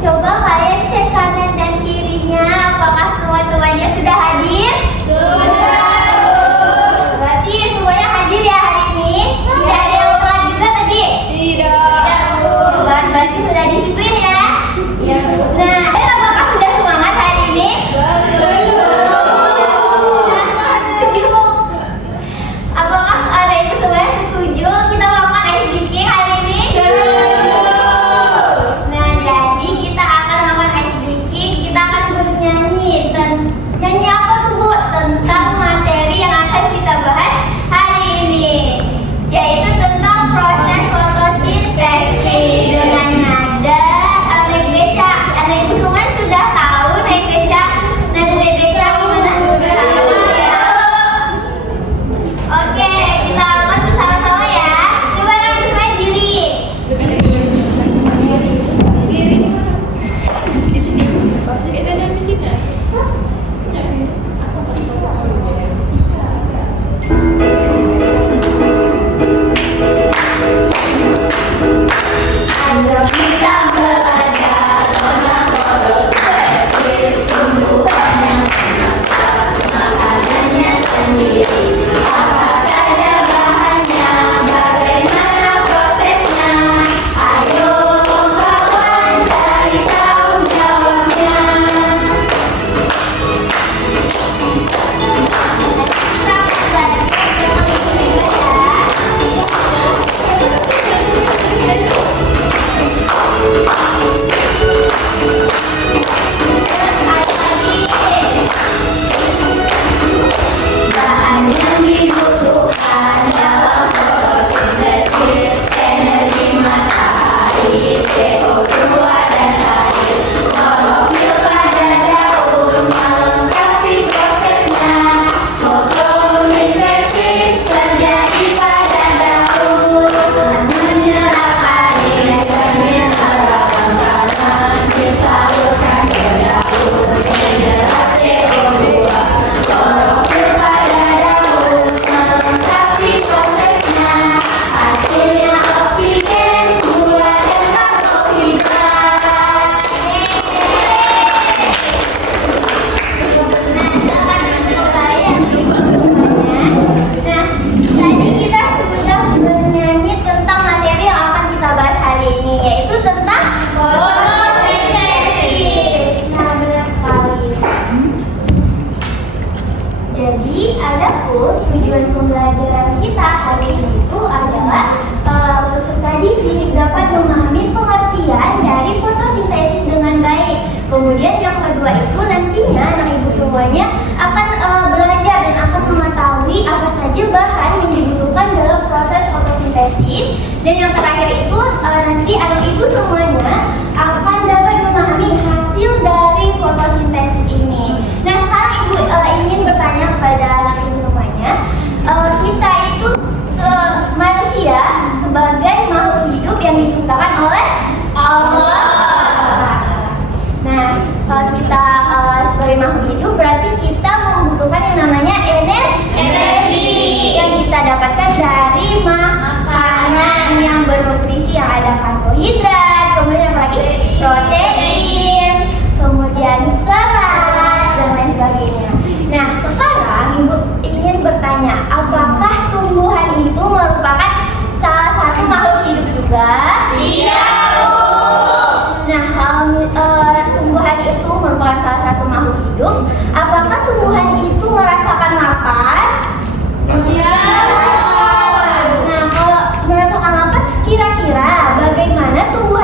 coba kalian cek kanan dan kirinya. Apakah semua temannya sudah hadir? Sudah. Berarti semuanya hadir ya hari ini? Tidak ada yang telat juga tadi? Tidak. Berarti sudah disiplin ya? Nah, apakah sudah semangat hari ini? Apakah ada ibu semuanya setuju kita melakukan ice breaking hari ini? Nah, jadi kita akan melakukan ice breaking. Kita akan bernyanyi. Nyanyi apa tuh Bu? Tentang materi yang akan kita bahas hari ini, yaitu tentang proses fotosintesis dengan nada naik beca. Anak ibu semua sudah tahu naik beca. Nada naik beca gimana? Oke, kita lakukan bersama-sama ya. Coba anak ibu semua diri. Ayo kita belajar tentang fotosintesis, tumbuhannya makanannya sendiri. Apa saja bahannya, bagaimana prosesnya? Ayo kawan cari tahu jawabnya. Kita belajar bahan yang dibutuhkan dalam fotosintesis: energi matahari, CO2 dan air. Klorofil pada daun melengkapi prosesnya. Fotosintesis terjadi pada daun, menyerap air dan mineral makanan, disalurkan ke daun, menyerap CO2. Klorofil pada daun melengkapi prosesnya. Hasilnya oksigen, gula dan karbohidrat. Nah, tadi kita sudah bernyanyi tentang materi yang akan kita bahas hari ini, yaitu tentang fotosintesis. Nah, benar sekali. Jadi, adapun tujuan pembelajaran kita hari ini itu adalah peserta didik dapat memahami pengertian dari fotosintesis dengan baik. Kemudian yang kedua itu nantinya anak ibu semuanya akan belajar dan akan mengetahui apa saja bahan yang dibutuhkan dalam proses fotosintesis. Dan yang terakhir itu nanti anak ibu semuanya akan dapat memahami hasil dari fotosintesis ini. Nah, sekarang ibu ingin bertanya kepada anak ibu semuanya, kita itu manusia sebagai makhluk hidup yang diciptakan oleh Allah. Nah, kalau kita sebagai makhluk hidup berarti kita membutuhkan yang namanya energi yang kita dapatkan dari makanan yang bernutrisi, yang ada karbohidrat, kemudian apa lagi? Protein, kemudian serat dan lain sebagainya. Nah, sekarang ibu ingin bertanya, apakah tumbuhan itu merupakan salah satu makhluk hidup juga? Iya, Bu. Nah, tumbuhan itu merupakan salah satu makhluk hidup. Apakah tumbuhan itu merasakan lapar? Iya. Nah, kalau merasakan lapar, kira-kira bagaimana tumbuhan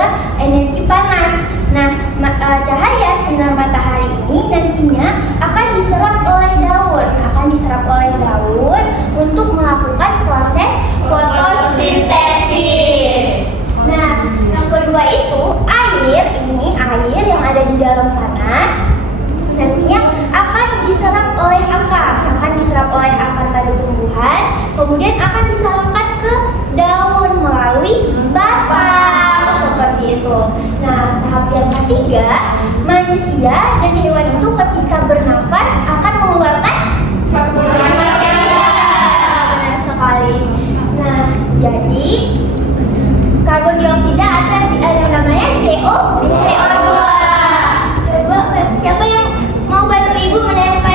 juga energi panas. Nah, cahaya sinar matahari ini nantinya akan diserap oleh daun untuk melakukan proses fotosintesis. Nah, yang kedua itu air yang ada di dalam tanah nantinya akan diserap oleh akar pada tumbuhan, kemudian akan disalurkan ke daun melalui batang seperti itu. Nah, tahap yang ketiga, manusia dan hewan itu ketika bernafas akan mengeluarkan karbon dioksida. Benar sekali. Nah, jadi karbon dioksida ada namanya CO2. Coba siapa yang mau bantu ibu menempel?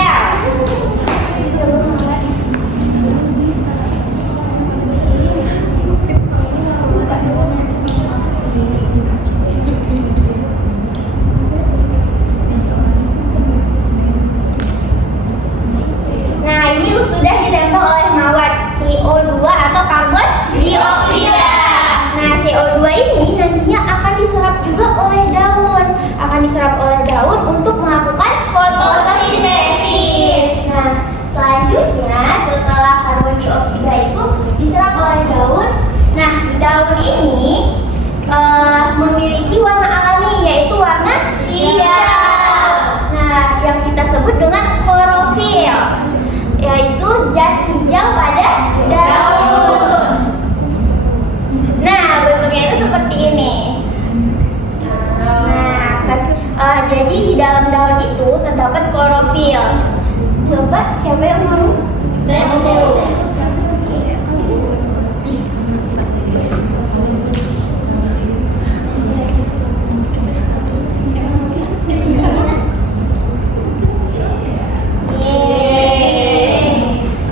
Nah, ini sudah ditempel oleh mawar CO2 atau karbon dioksida. Nah, CO2 ini nantinya akan diserap juga oleh daun untuk melakukan fotosintesis. Nah, selanjutnya setelah karbon dioksida itu diserap oleh daun, nah daun ini memiliki warna alami yaitu warna hijau. Nah, yang kita sebut dengan klorofil, yaitu zat hijau pada daun. Nah, bentuknya itu seperti ini. Nah, jadi di dalam daun itu terdapat klorofil. Coba siapa yang mau? Saya mau.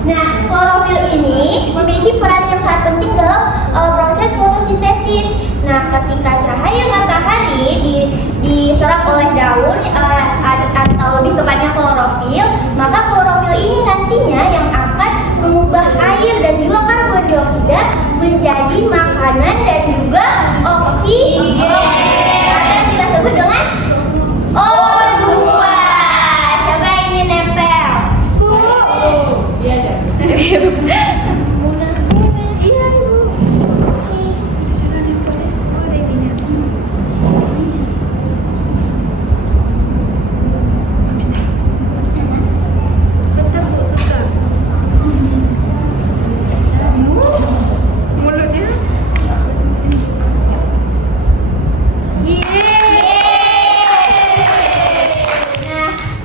Nah, klorofil ini memiliki peran yang sangat penting dalam proses fotosintesis. Nah, ketika cahaya matahari diserap oleh daun atau lebih tepatnya klorofil, maka klorofil ini nantinya yang akan mengubah air dan juga karbon dioksida menjadi makanan dan juga oksigen. Yang kita sebut dengan O2. Siapa yang ingin nempel? Iya ada.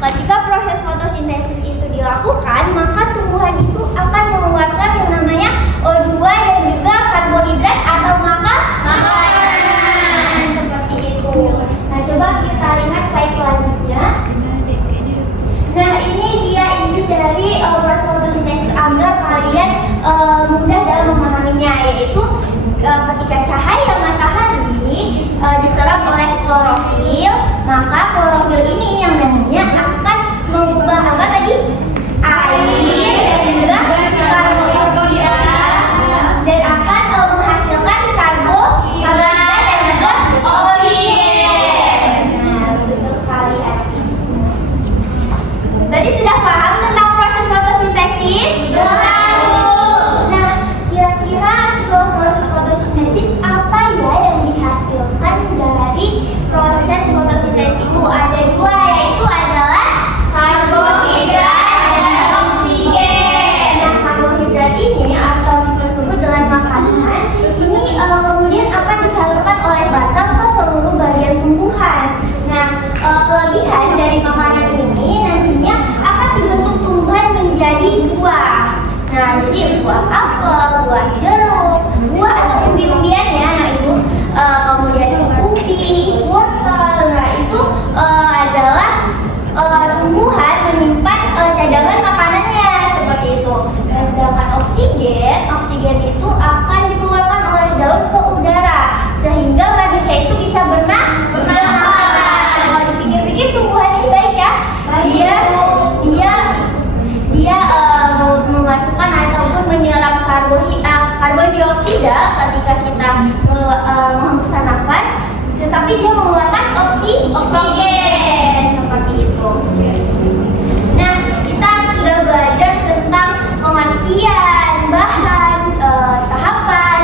Ketika proses fotosintesis itu dilakukan, maka tumbuhan itu akan mengeluarkan yang namanya O2 dan juga karbohidrat atau makanan seperti itu. Nah, coba kita lihat slide selanjutnya. Nah, ini dari proses fotosintesis agar kalian mudah dalam memahaminya, yaitu ketika cahaya matahari diserap oleh klorofil, maka klorofil ini yang nantinya akan mengubah apa tadi? Air dan juga karbon dioksida dan akan menghasilkan karbohidrat dan juga oksigen. Nah, betul sekali Ati. Berarti sudah paham tentang proses fotosintesis? Nah, kira-kira setelah proses fotosintesis apa ya yang dihasilkan dari proses fotosintesis itu? Ada dua, yaitu adalah karbohidrat dan oksigen. Nah, karbohidrat ini atau disebut dengan makanan ini kemudian akan disalurkan oleh batang ke seluruh bagian tumbuhan. Nah, kelebihan dari makanan ini nantinya akan dibentuk tumbuhan menjadi buah. Nah, jadi buah apel, buah jeruk, buah atau umbi-umbiannya, nah itu kemudian ubi, wortel, nah itu adalah tumbuhan menyimpan cadangan makanannya seperti itu. Nah, sedangkan oksigen itu akan dikeluarkan oleh daun ke udara sehingga manusia itu bisa bernafas. Kalau dipikir-pikir tumbuhan ini baik ya. Dia memasukkan ataupun menyerap karbon dioksida ketika kita menghembuskan nafas, tetapi dia mengeluarkan oksigen seperti itu. Nah, kita sudah belajar tentang pengertian, bahan, tahapan,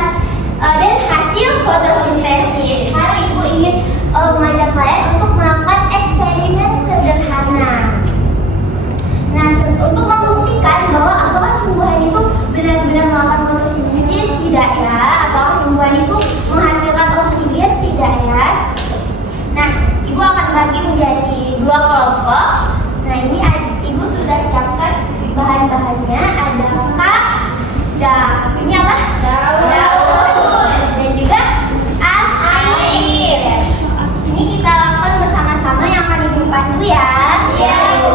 dan hasil fotosintesis. Sekarang Ibu ingin mengajak kalian untuk melakukan eksperimen sederhana. Nah, untuk membuktikan bahwa apakah tumbuhan itu benar-benar melakukan fotosintesis tidak ya, apakah tumbuhan itu menghasilkan oksigen tidak ya. Nah, Ibu akan bagi menjadi 2 kelompok. Nah, ini Ibu sudah siapkan bahan-bahannya. Ada ini apa? Daun. Dan juga air. Ini kita lakukan bersama-sama, yang akan Ibu pandu ya. Iya, Bu.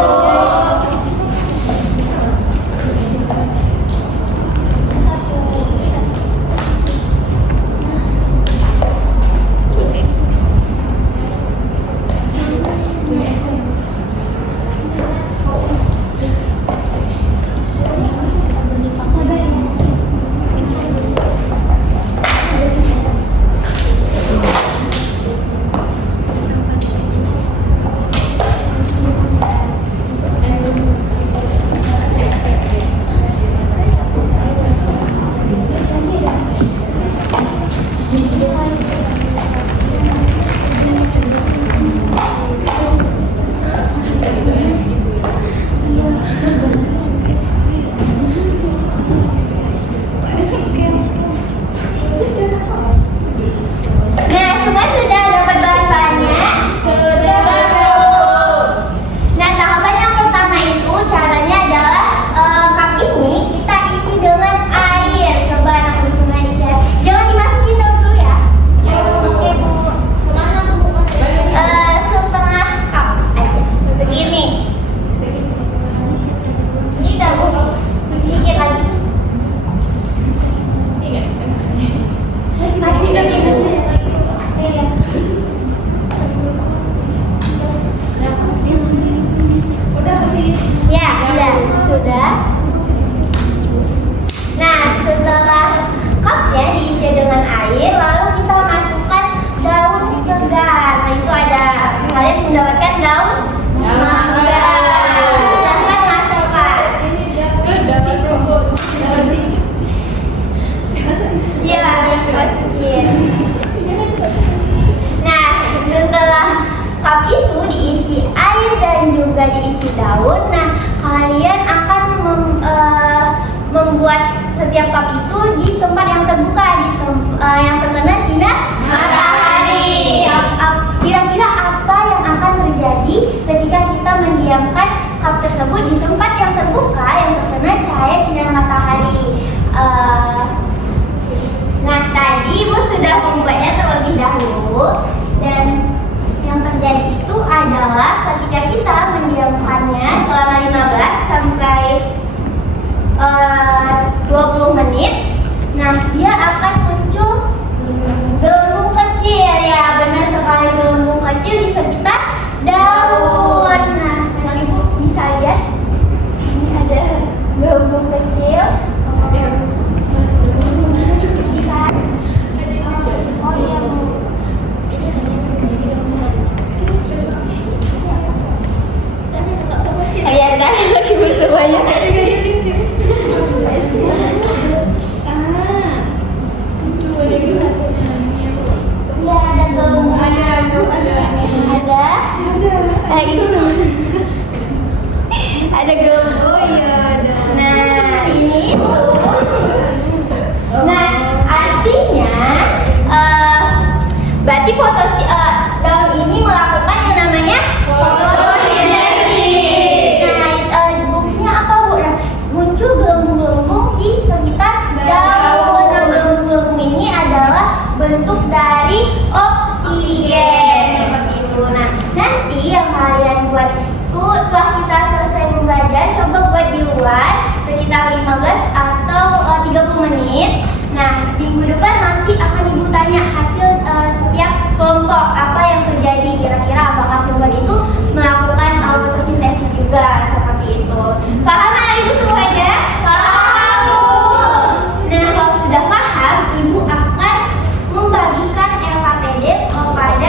Diisi daun. Nah, kalian akan membuat setiap cup itu di tempat yang terbuka, yang terkena sinar matahari. Kira-kira apa yang akan terjadi ketika kita mendiamkan cup tersebut di tempat yang terbuka, yang terkena cahaya sinar matahari? Nah, tadi Ibu sudah membuatnya terlebih dahulu, dan yang terjadi itu adalah ketika kita mendiamkannya selama 15 sampai 20 menit, nah dia akan muncul gelembung kecil, ya benar sekali, gelembung kecil di sekitar daun. Nah, Ibu bisa lihat ini ada gelembung kecil. Oh iya, Bu. Lihat kan, lagi semuanya. Iya, ada gelembung. Ada gelembung. Iya, ada. Nah, ini tuh. Nah, artinya berarti daun ini melakukan yang namanya fotosintesis. Nah, buktinya apa, Bu? Nah, muncul gelembung-gelembung di sekitar daun. Nah, gelembung-gelembung ini adalah bentuk dari oksigen seperti itu. Nah, nanti yang kalian buat itu setelah kita selesai belajar, coba buat di luar sekitar 15 atau 30 menit. Nah, minggu depan nanti akan Ibu tanya hasil setiap kelompok, apa yang terjadi, kira-kira apakah tumbuhan itu melakukan fotosintesis juga, seperti itu. Paham anak Ibu semuanya? Paham. Nah, kalau sudah paham, Ibu akan membagikan LKPD kepada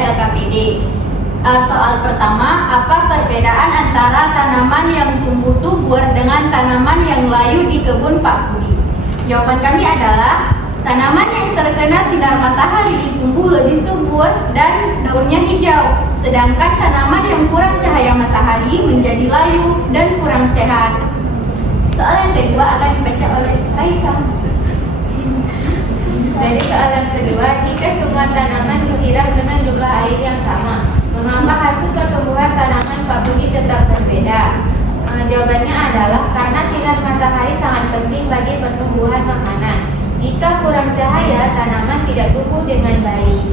LKPD. Soal pertama, apa perbedaan antara tanaman yang tumbuh subur dengan tanaman yang layu di kebun Pak Budi? Jawaban kami adalah tanaman yang terkena sinar matahari tumbuh lebih subur dan daunnya hijau, sedangkan tanaman yang kurang cahaya matahari menjadi layu dan kurang sehat. Soal yang kedua akan dibaca oleh Raisa. Dari soalan kedua, jika semua tanaman disiram dengan jumlah air yang sama, mengapa hasil pertumbuhan tanaman Pak Budi tetap berbeda? Jawabannya adalah karena sinar matahari sangat penting bagi pertumbuhan makanan. Jika kurang cahaya, tanaman tidak tumbuh dengan baik.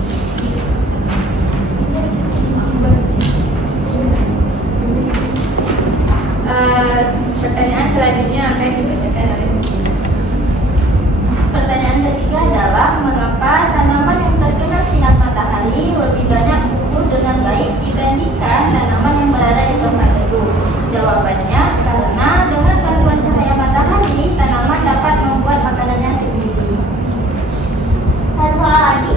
Pertanyaan selanjutnya akan dibacakan oleh Pertanyaan ketiga adalah mengapa tanaman yang terkena sinar matahari lebih banyak tumbuh dengan baik dibandingkan tanaman yang berada di tempat teduh? Jawabannya karena dengan bantuan cahaya matahari tanaman dapat membuat makanannya sendiri. Satu soal lagi.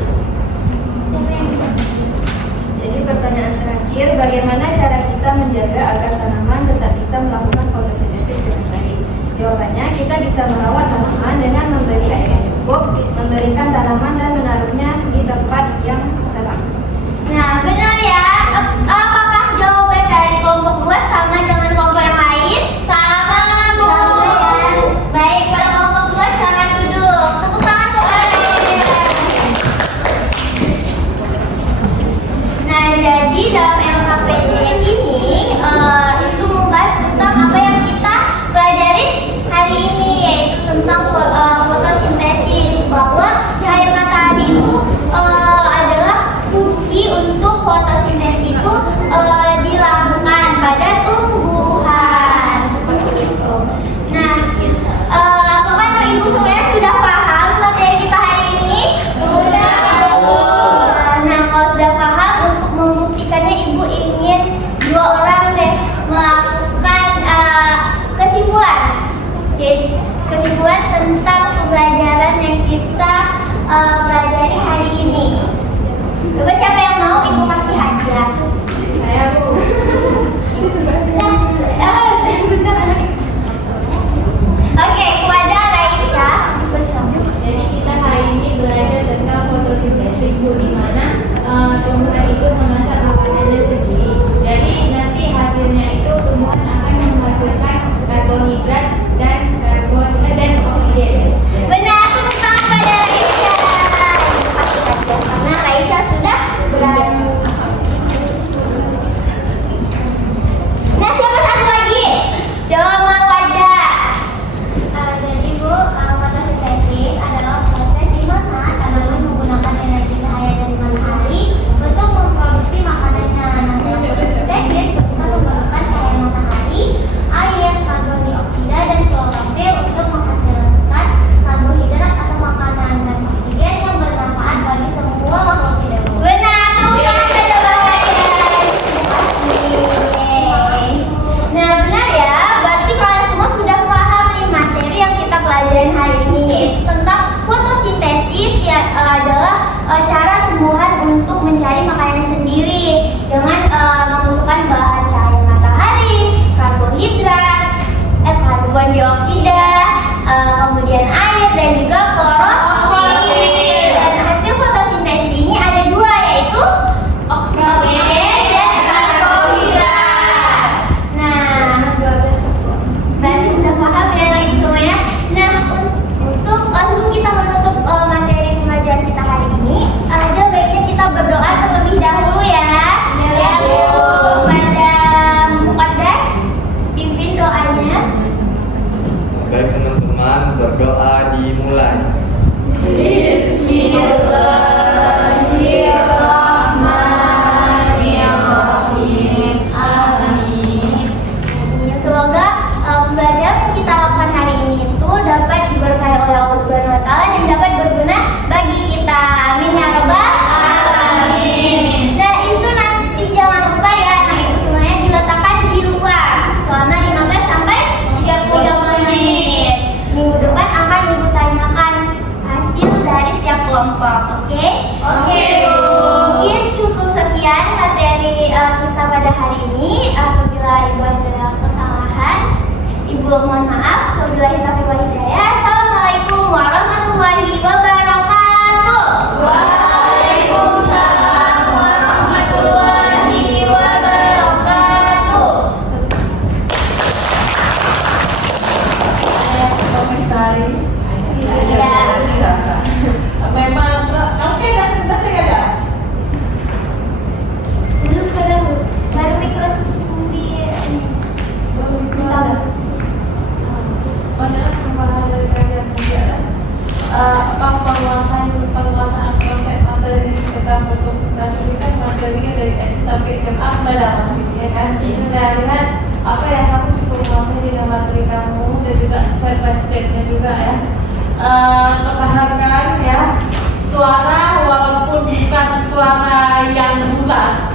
Jadi pertanyaan terakhir, bagaimana cara kita menjaga agar tanaman tetap bisa melakukan fotosintesis dengan baik? Jawabannya, kita bisa merawat tanaman dengan memberi air yang cukup, memberikan tanaman dan menaruhnya di tempat yang tenang. Nah, benar ya. Apakah jawaban dari kelompok 2 sama dengan kelompok yang lain? Sama, Bu. Baik, para kelompok 2 silakan duduk. Tepuk tangan untuk kalian. Nah, jadi dalam LKPD ini itu membahas tentang apa yang kita pelajarin hari ini, yaitu tentang fotosintesis, bahwa cahaya matahari itu adalah kunci untuk fotosintesis itu dilakukan pada tumbuhan seperti itu. Nah, apakah ibu semuanya sudah paham materi kita hari ini? Sudah. Nah, kalau sudah paham, untuk membuktikannya ibu ingin 2 orang deh melakukan kesimpulan. Jadi kesimpulan tentang pembelajaran yang kita pelajari hari ini. Coba siapa yang mau ibu kasih hadiah? saya, Bu. ini. Apabila Ibu ada kesalahan, Ibu mohon maaf. Wabillahi taufiq wal hidayah. Assalamualaikum warahmatullahi wabarakatuh. Waalaikumsalam warahmatullahi wabarakatuh. Komentari. Iya. Memang oke kasih ada. Belum baru ikut sendiri. Banyak perubahan dari kajian pembelajaran. Penguasaan konsep materi kita berkonsentrasi kita materinya dari SD sampai SMA dalam ya kan. Saya lihat apa yang kamu cukup menguasai dengan materi kamu dan juga step by stepnya juga ya. Pertahankan ya suara walaupun bukan suara yang bulat